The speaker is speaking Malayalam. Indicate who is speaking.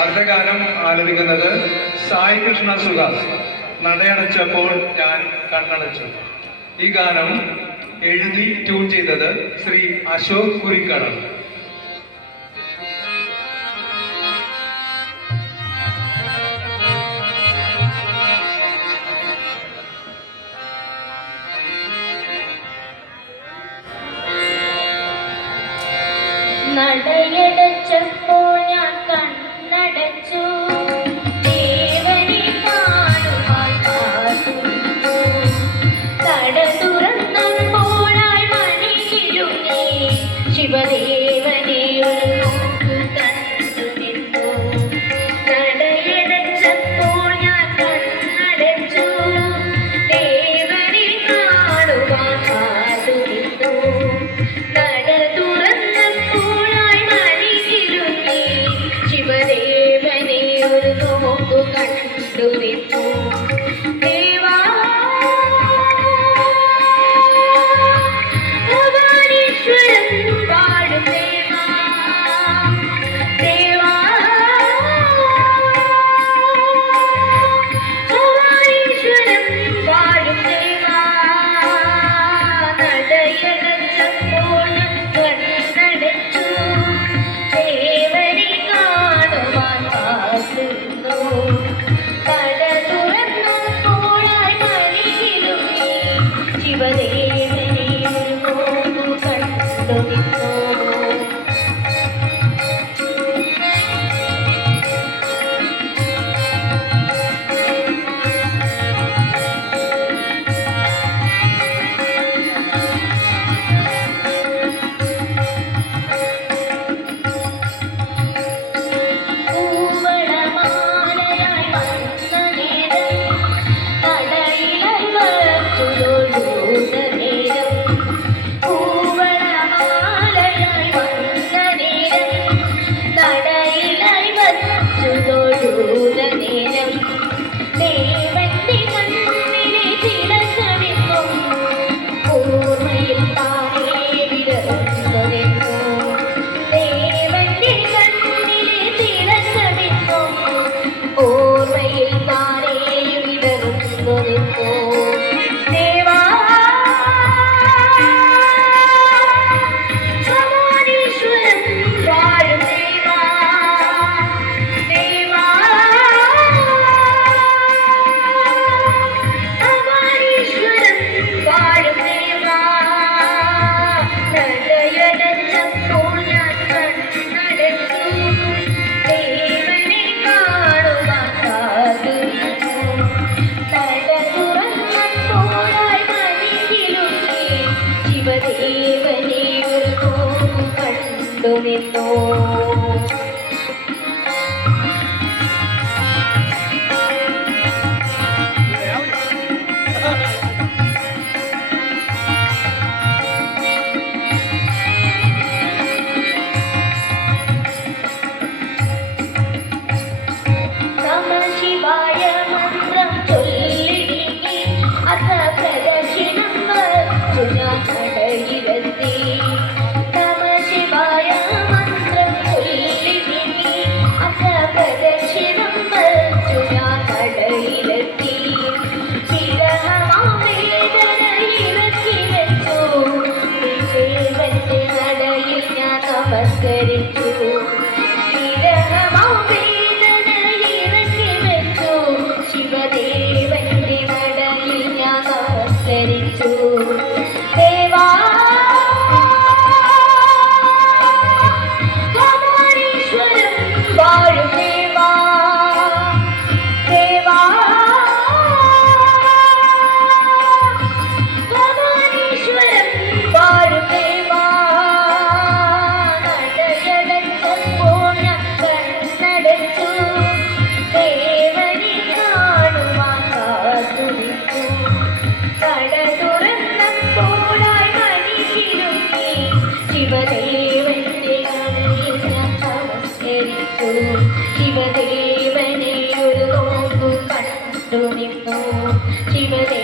Speaker 1: അടുത്ത ഗാനം ആലപിക്കുന്നത് സായി കൃഷ്ണ സുഹാസ്. നടയടച്ചപ്പോൾ ഞാൻ കണ്ണടച്ചു. ഈ ഗാനം എഴുതി ട്യൂൺ ചെയ്തത് ശ്രീ അശോക് കുരിക്കാടാണ്.
Speaker 2: നടയടച്ചപ്പോൾ ഞാൻ ಶಿವನೇ Thank you. വീണ്ടുമെന്നോ ശിവദേവന്റെ നമസ്കരിച്ചു ശിവദേവനെ ഒരു നോക്കു കണ്ടു നിന്നു. ശിവദേവ